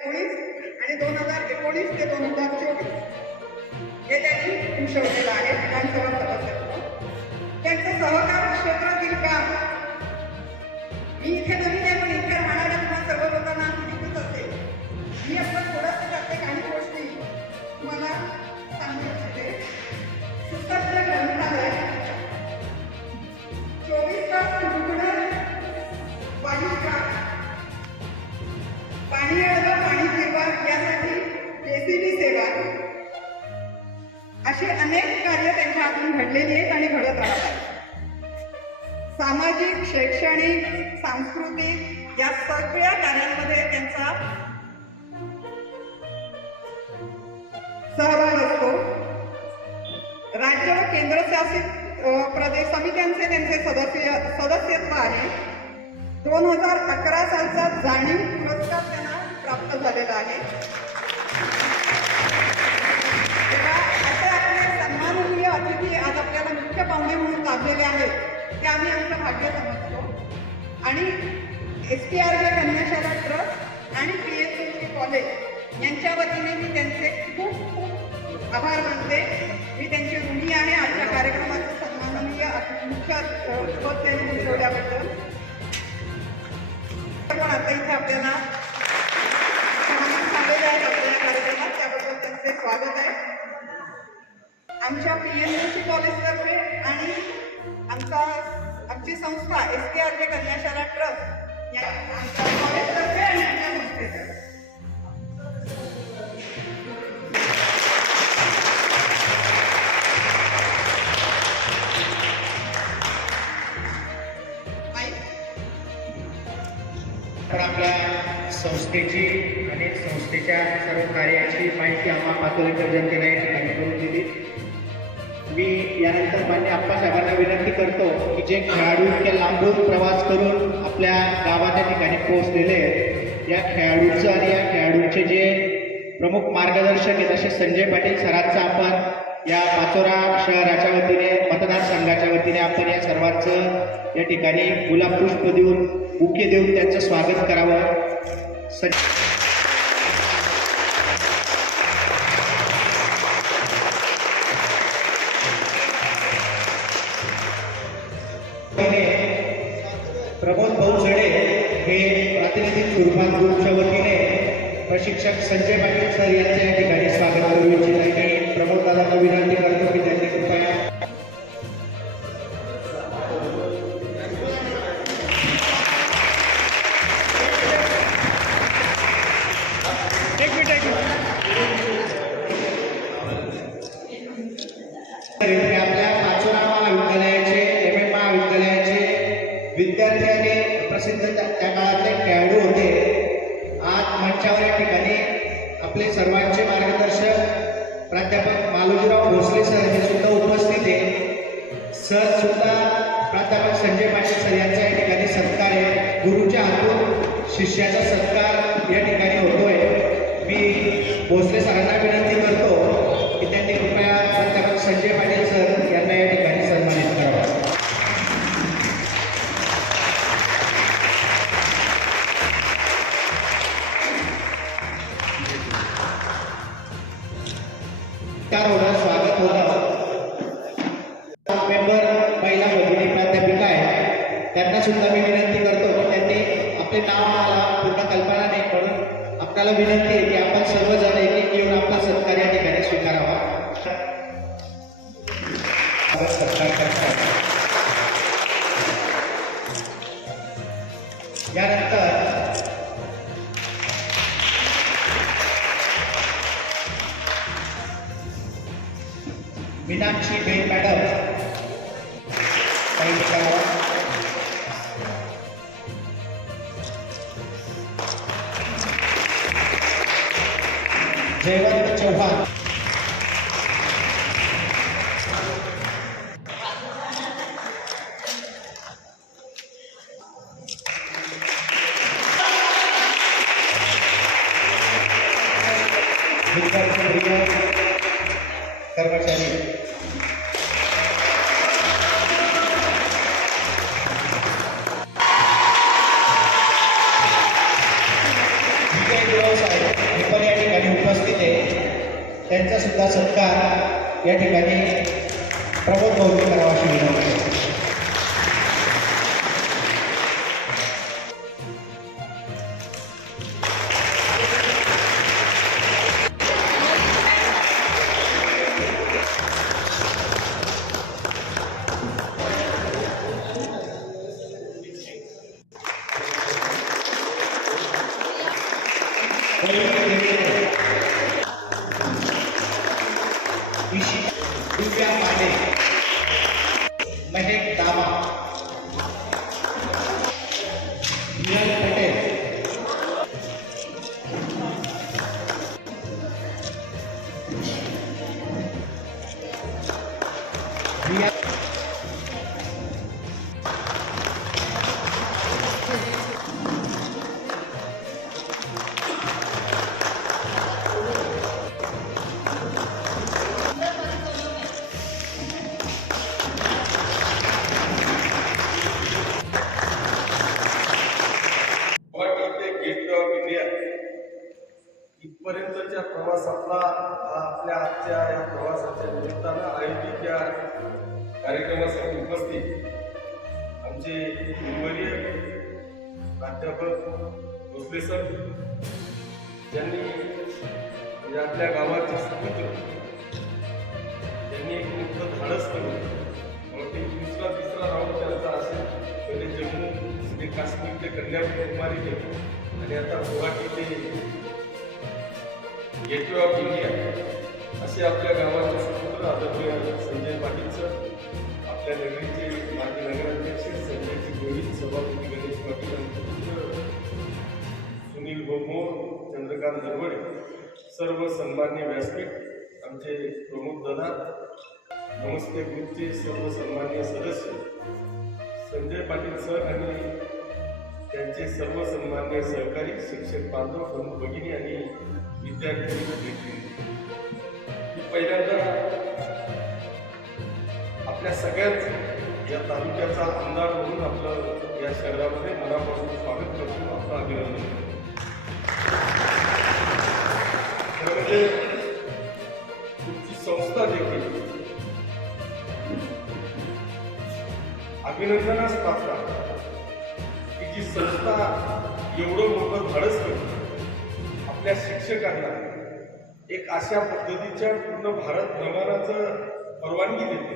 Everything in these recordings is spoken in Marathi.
एकोणीस आणि दोन हजार एकोणीस ते दोन हजार चोवीस. हे त्यांनी भूषवलेलं आहे विधानसभा सदस्यत्व त्यांचं सहकार क्षेत्रातील काम मी इथे नवीन आहे पण इथे राहणाऱ्या तुम्हा सर्व लोकांना माहितीच असेल. मी आपण थोडंसं त्यातले काही गोष्टी तुम्हाला सांगू इच्छिते सुसज्ज ग्रंथालय. चोवीस तास रुग्ण वायू पाणी अडवा पाणी फिरवा यासाठी जेसीबी सेवा. अशी अनेक कार्य त्यांच्या हातून घडलेली आहेत आणि घडत राहतात सामाजिक शैक्षणिक सांस्कृतिक या सगळ्या कार्यांमध्ये त्यांचा सहभाग असतो. राज्य व केंद्रशासित अ, प्रदेश समित्यांचे त्यांचे सदस्य सदस्यत्व आहे. दोन हजार अकरा सालचा जाणीव पुरस्कार त्यांना प्राप्त झालेला आहे. तेव्हा असे आपले सन्माननीय अतिथी आज आपल्याला मुख्य पाहुणे म्हणून लाभलेले आहेत ते आम्ही आमचं भाग्य समजतो आणि S T R J कन्याशाला trust आणि पी एच सी कॉलेज यांच्या वतीने मी त्यांचे खूप खूप आभार मानते. मी त्यांची ऋणी आहे. आजच्या कार्यक्रमाचं सन्माननीय मुख्य अ, पद त्यांनी भूषवल्याबद्दल पण आता इथे आपल्याला सन्मान आहेत आपल्या कार्यक्रमात त्याबद्दल त्यांचे स्वागत आहे. आमच्या पी एस सी कॉलेजतर्फे आणि आमचा आमची संस्था एस के आर जे कन्याशाला ट्रस्ट या आमच्या कॉलेजतर्फे आणि आमच्या संस्थेतर्फे. संस्थेची आणि संस्थेच्या सर्व कार्याची माहिती आम्हा पातोळीकर जनतेला या ठिकाणी करून दिली. मी यानंतर मान्य आप्पासाहेबांना विनंती करतो की जे खेळाडू इतक्या लांबून प्रवास करून आपल्या गावाच्या ठिकाणी पोहोचलेले आहेत या खेळाडूचं आणि या खेळाडूंचे जे प्रमुख मार्गदर्शक आहेत असे संजय पाटील सरांचं आपण या पाचोरा शहराच्या वतीने मतदारसंघाच्या वतीने आपण या सर्वांचं या ठिकाणी गुलाब पुष्प देऊन बुके देऊन त्यांचं स्वागत करावं. सं प्रमोद भाऊ झडे हे प्रातिनिधिक स्वरूपात ग्रुपच्या वतीने प्रशिक्षक संजय पाटील सर यांच्या या ठिकाणी स्वागत करू इच्छित आहे. प्रमोद दादा विनंती करतो की त्यांनी कृपया आपल्या पाचोरा महाविद्यालयाचे एम एम महाविद्यालयाचे विद्यार्थी आणि प्रसिद्ध त्या काळातले खेळाडू होते. आज मंचावर या ठिकाणी आपले सर्वांचे मार्गदर्शक प्राध्यापक मालोजीराव भोसले सर हे सुद्धा उपस्थित आहे सर सुद्धा प्राध्यापक संजय पाटील सर यांचा या ठिकाणी सत्कार आहे. गुरुच्या हातून शिष्याचा सत्कार या ठिकाणी होतोय. मी भोसले सरांना विनंती आम्हाला पूर्ण कल्पना नाही म्हणून आपल्याला विनंती आहे की आपण सर्वजण एक एक येऊन आपला सत्कार या ठिकाणी स्वीकारावा. सत्कार करतात यानंतर मीनाक्षी बेन सत्कार या ठिकाणी प्रमोद भाऊंनी करावा अशी विनंती सभा हा आपल्या आजच्या या प्रवासाच्या निमित्तानं आयोजित या कार्यक्रमासाठी उपस्थित आमचे गुरुवर्य प्राध्यापक भोसले सर ज्यांनी म्हणजे आपल्या गावाचे सुपुत्र त्यांनी एक मोठं धाडस करून ते दुसरा तिसरा राऊंड त्यांचा असेल पहिले जम्मू ते काश्मीर ते कन्याकुमारी गेले. आणि आता गुवाहाटी ते गेटवे ऑफ इंडिया असे आपल्या गावाचे सुपुत्र आदरणीय संजय पाटील सर आपल्या नगरीचे माजी नगराध्यक्ष संजयजी गोविंद सभापती गणेश पाटील आणि सुनील भोमोर चंद्रकांत दरवडे सर्व सन्मान्य व्यासपीठ आमचे प्रमुख दादा नमस्ते ग्रुपचे सर्व सन्मान्य सदस्य संजय पाटील सर आणि त्यांचे सर्व सन्मान्य सहकारी शिक्षक बांधव बंधू भगिनी आणि विद्यार्थी पहिल्यांदा आपल्या सगळ्याच या तालुक्याचा आमदार म्हणून आपलं या शहरामध्ये मनापासून स्वागत करतो आपलं अभिनंदन. म्हणजे तुमची संस्था देखील अभिनंदनास पात्र की जी संस्था एवढं मोठं धाडस करते आपल्या शिक्षकांना एक अशा पद्धतीच्या पूर्ण भारत भ्रमणाचं परवानगी देते.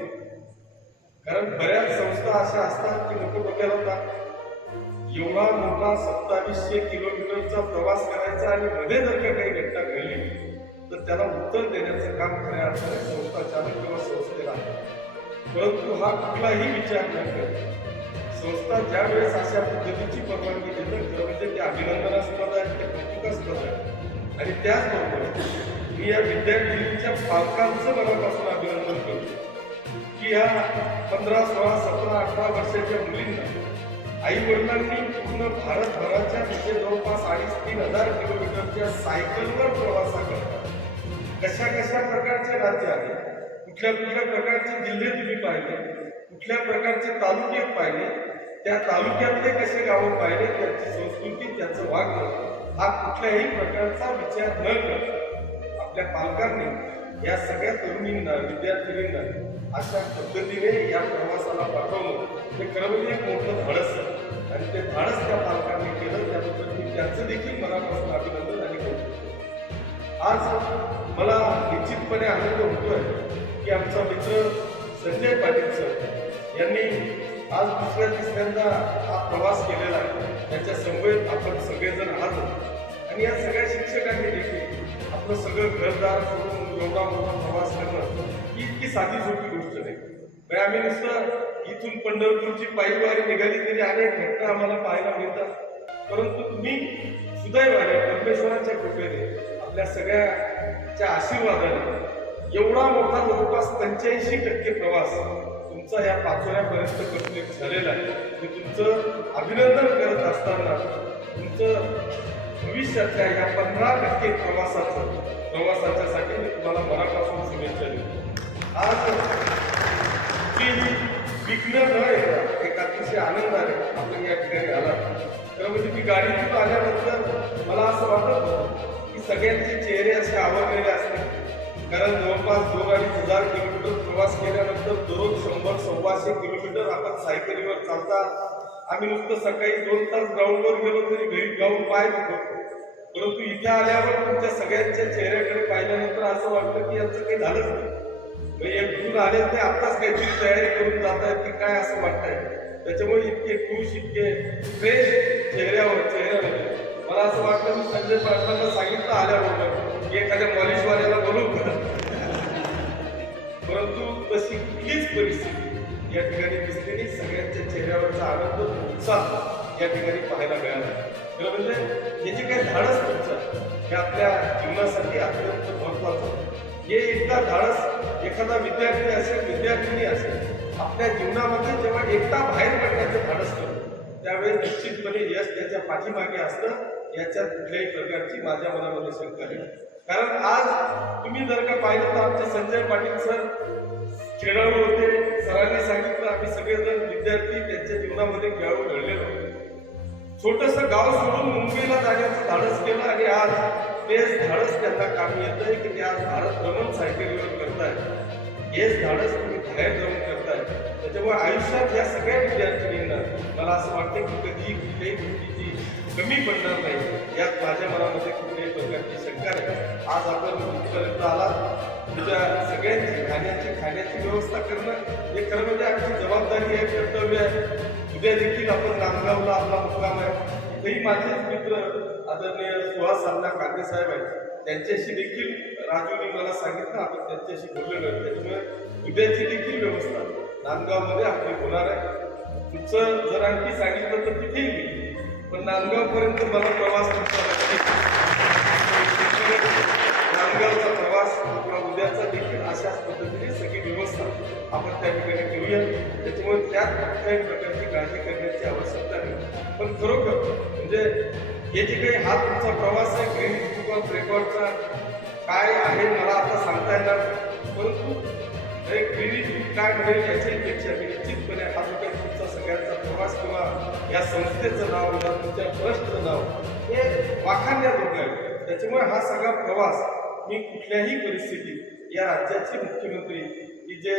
कारण बऱ्याच संस्था अशा असतात की नको डोक्याला होतात एवढा मोठा सत्तावीसशे किलोमीटरचा प्रवास करायचा आणि मध्ये जर का काही घटना घडली तर त्याला उत्तर देण्याचं काम खऱ्या अर्थाने संस्था चालक किंवा संस्थेला. परंतु हा कुठलाही विचार न करता संस्था ज्या वेळेस अशा पद्धतीची परवानगी देते खरं म्हणजे ते अभिनंदनास्पद आहे ते कौतुकास्पद आहे आणि त्याचबरोबर मी या विद्यार्थिनींच्या पालकांचं मनापासून अभिनंदन करतो की या पंधरा सोळा सतरा अठरा वर्षाच्या मुलींना आई वडिलांनी पूर्ण भारतभराच्या तिथे जवळपास अडीच तीन हजार किलोमीटरच्या सायकलवर प्रवासा करतात. कशा कशा प्रकारचे राज्य आहे? कुठल्या कुठल्या प्रकारचे जिल्हे तुम्ही पाहिले? कुठल्या प्रकारचे तालुके पाहिले? त्या तालुक्यातले कसे गावं पाहिले त्यांची संस्कृती त्यांचं वागणं हा कुठल्याही प्रकारचा विचार न करता आपल्या पालकांनी या सगळ्या तरुणींना विद्यार्थिनींना अशा पद्धतीने या प्रवासाला पाठवणं हे खरं म्हणजे एक मोठं धाडस आहे आणि ते धाडस त्या पालकांनी केलं त्याबद्दल मी त्यांचं देखील मनापासून अभिनंदन आणि कौतुक करतो. आज मला निश्चितपणे आनंद होतोय की आमचा मित्र संजय पाटील सर यांनी आज दुसऱ्या तिसऱ्यांदा हा प्रवास केलेला आहे. त्याच्या समवेत आपण सगळेजण आहात. आणि या सगळ्या शिक्षकांनी देखील आपलं सगळं घरदार सोडून एवढा मोठा प्रवास करणं ही इतकी साधी सोपी गोष्ट नाही. म्हणजे आम्ही नुसतं इथून पंढरपूरची पायीवारी निघाली तरी अनेक घटना आम्हाला पाहायला मिळतात. परंतु तुम्ही सुदैवाने परमेश्वराच्या कृपेने आपल्या सगळ्याच्या आशीर्वादाने एवढा मोठा जवळपास पंच्याऐंशी टक्के प्रवास तुमचा या पाचोऱ्यापर्यंत कंप्लीट झालेला आहे. मी तुमचं अभिनंदन करत असताना तुमचं भविष्यातल्या या पंधरा टक्के प्रवासाचं प्रवासाच्यासाठी मी तुम्हाला मनापासून शुभेच्छा देतो. आज की विघ्न न येता एक अतिशय आनंदाने आपण या ठिकाणी आला तर म्हणजे मी गाडीतून आल्यानंतर मला असं वाटत होतं की सगळ्यांचे चेहरे असे आवडलेले असतील. कारण जवळपास दोन अडीच हजार किलोमीटर प्रवास केल्यानंतर दररोज शंभर सव्वाशे किलोमीटर आपण सायकलीवर चालतात. आम्ही नुसतं सकाळी दोन तास ग्राउंडवर गेलो तरी घरी जाऊन पाय दुखतो. परंतु इथे आल्यावर तुमच्या सगळ्यांच्या चेहऱ्याकडे पाहिल्यानंतर असं वाटतं की यांचं काही झालंच नाही. एक गुण आले ते आत्ताच काहीतरी तयारी करून जात आहेत की काय असं वाटतंय. त्याच्यामुळे इतके खुश इतके फ्रेश चेहऱ्यावर चेहऱ्यावर. मला असं वाटतं मी संजय पाटलांना सांगितलं आल्याबरोबर की एखाद्या पॉलिशवाल्याला बोलू का तशी कुठलीच परिस्थिती. या ठिकाणी दिसलेली सगळ्यांच्या चेहऱ्यावरचा आनंद उत्साह या ठिकाणी पाहायला मिळाला. खरं म्हणजे हे जे काही धाडस तुमचं हे आपल्या जीवनासाठी अत्यंत महत्वाचं हे एकदा धाडस एखादा विद्यार्थी असेल विद्यार्थिनी असेल आपल्या जीवनामध्ये जेव्हा एकदा बाहेर पडण्याचं धाडस करतो त्यावेळेस निश्चितपणे यश त्याच्या पाठीमागे असतं याच्यात कुठल्याही प्रकारची माझ्या मनामध्ये शंका नाही. कारण आज तुम्ही जर का पाहिलं तर आमचे संजय पाटील सर खेळाडू होते. सरांनी सांगितलं आम्ही सगळेजण विद्यार्थी त्यांच्या जीवनामध्ये खेळाडू घडलेलो होतो छोटस गाव सोडून मुंबईला जाण्याचं धाडस केलं आणि आज तेच धाडस त्यांना कामी आहे की ते आज भारत भ्रमण सायकलीवर करतायत. हेच धाडस तुम्ही बाहेर जाऊन करताय त्याच्यामुळे आयुष्यात या सगळ्या विद्यार्थिनींना मला असं वाटतं की कधी कुठल्याही गोष्टीची कमी पडणार नाही. यात माझ्या मनामध्ये प्रकारची शंका नाही आज आपण इथपर्यंत आला. तुझ्या सगळ्यांची खाण्याची खाण्याची व्यवस्था करणं हे खरं म्हणजे आपली जबाबदारी आहे कर्तव्य आहे. उद्या देखील आपण नांदगावला आपला मुक्काम आहे. इथेही माझेच मित्र आदरणीय सुहास अण्णा कांदे साहेब आहेत. त्यांच्याशी देखील राजूने मला सांगितलं आपण त्यांच्याशी बोललेलो आहे त्याच्यामुळे उद्याची देखील व्यवस्था नांदगावमध्ये आपली होणार आहे. तुमचं जर आणखी सांगितलं तर तिथेही पण नांदगावपर्यंत मला प्रवास तुमचा नक्की नांदगावचा प्रवास आपला उद्याचा देखील अशाच पद्धतीने सगळी व्यवस्था आपण त्या ठिकाणी करूया. त्याच्यामुळे त्यात कुठल्याही प्रकारची काळजी करण्याची आवश्यकता नाही. पण खरोखर म्हणजे हे जे काही हा तुमचा प्रवास आहे ग्रीन बुक ऑफ रेकॉर्डचा काय आहे मला आता सांगता येणार परंतु एक ग्रीन बुक काय म्हणेल याची मी निश्चितपणे हा जो काही तुमचा सगळ्यांचा प्रवास किंवा या संस्थेचं नाव या तुमच्या ट्रस्टचं नाव हे वाखाणण्याजोगं आहे त्याच्यामुळे हा सगळा प्रवास मी कुठल्याही परिस्थितीत या राज्याचे मुख्यमंत्री की जे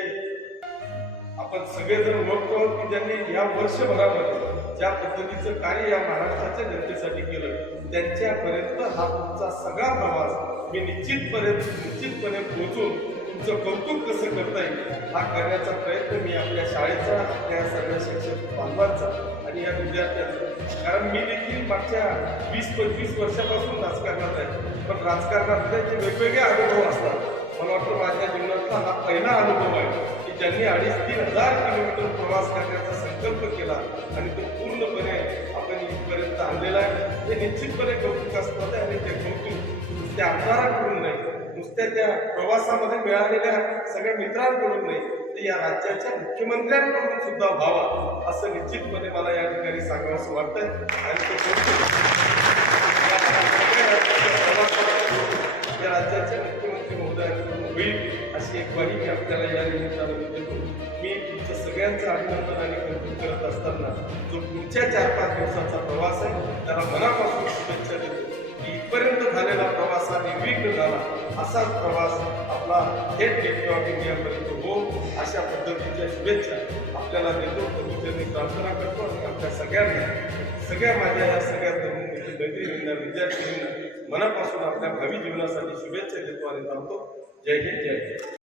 आपण सगळेजण ओळखतो आहोत की ज्यांनी या वर्षभरामध्ये ज्या पद्धतीचं कार्य या महाराष्ट्राच्या जनतेसाठी केलं त्यांच्यापर्यंत हा तुमचा सगळा प्रवास मी निश्चितपर्यंत निश्चितपणे पोहोचून तुमचं कौतुक कसं करता येईल? हा करण्याचा प्रयत्न मी आपल्या शाळेचा आपल्या सगळ्या शिक्षक बांधवांचा आणि या विद्यार्थ्यांचा. कारण मी देखील मागच्या वीस पंचवीस वर्षापासून राजकारणात आहे. पण राजकारणातले जे वेगवेगळे अनुभव असतात मला वाटतं माझ्या जीवनातला हा पहिला अनुभव आहे की ज्यांनी अडीच तीन हजार किलोमीटर प्रवास करण्याचा संकल्प केला आणि तो पूर्णपणे आपण इथपर्यंत आणलेला आहे. हे निश्चितपणे कौतुक असतात आणि ते कौतुक त्या आमदारांकडून नुसत्या त्या प्रवासामध्ये मिळालेल्या सगळ्या मित्रांकडून नाही तर या राज्याच्या मुख्यमंत्र्यांकडून सुद्धा व्हावा असं निश्चितपणे मला या ठिकाणी सांगावं असं वाटतंय. आणि ते या राज्याच्या मुख्यमंत्री महोदयांकडून होईल अशी एक ग्वाही मी आपल्याला या निमित्तानं देतो. मी तुमचं सगळ्यांचं अभिनंदन आणि कौतुक करत असताना जो पुढच्या चार पाच दिवसाचा प्रवास आहे त्याला मनापासून शुभेच्छा देतो. इथपर्यंत झालेला प्रवास हा निर्विघ्न झाला असाच प्रवास आपला थेट गेटवे ऑफ इंडियापर्यंत हो अशा पद्धतीच्या शुभेच्छा आपल्याला देतो. मी प्रार्थना करतो आणि आपल्या सगळ्यांना सगळ्या माझ्या या सगळ्या तरुण मैत्रिणींना विद्यार्थिनींना मनापासून आपल्या भावी जीवनासाठी शुभेच्छा देतो आणि सांगतो जय हिंद जय हिंद.